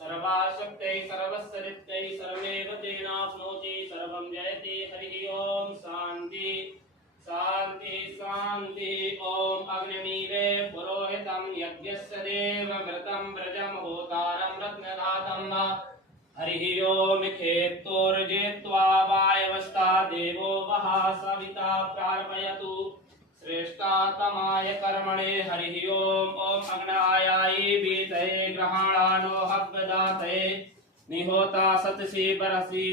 सर्वाशक्तै सर्वस्वरित्यै सर्वमेव तेनाप्नोति सर्वं जयति हरिः ओम शांति शांति शांति। ओम अग्निमीवे पुरोहितं यज्ञस्य देवमृतं व्रजं होतारं रत्नदातं हरिः ओम खेत्तोर्जेत्वा वायवस्ता देवो वः सविता प्रार्पयतु श्रेष्ठातमाय कर्मणे हरिः ओम। ओम अग्नायाय बीतये ग्रहाणानो हव्यदातये निहोता सतसी बरसी।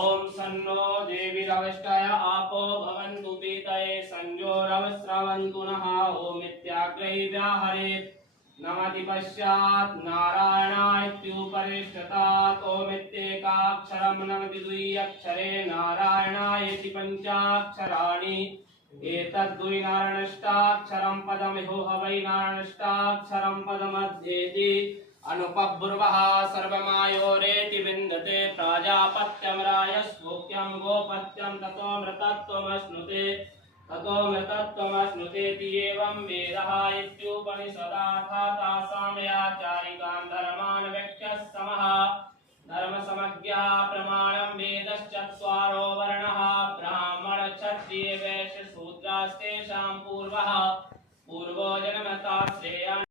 ओम सन्नो देवीरवष्टय आपो भवन्तु पीतये संजोरवस्रवन्तु नः। ओम इत्याग्रही व्याहरेत् नमति पश्चात् नारायणायत्युपरिष्ठतात्। ओम इत्येकाक्षरं नमति द्व्यक्षरे नारायणायति पञ्चाक्षराणि एतद्वै नारायणष्टाक्षरं पदमिहो वै नारायणष्टाक्षरं पदमध्येति अनुपब्रुवः सर्वमायोरेति विन्दते प्राजापत्यं रायस्फोक्यं गोपत्यं ततो मृतत्वमश्नुतेति एवं वेदः इत्युपनिषदार्थासामयाचारिकां धर्मान् व्यक्ष्यसमः धर्मसमज्ञः प्रमाणं वेदश्चत्वारो वर्णः ब्राह्मण क्षत्रिय वैश्य शूद्रास्तेषां पूर्वः पूर्वो जन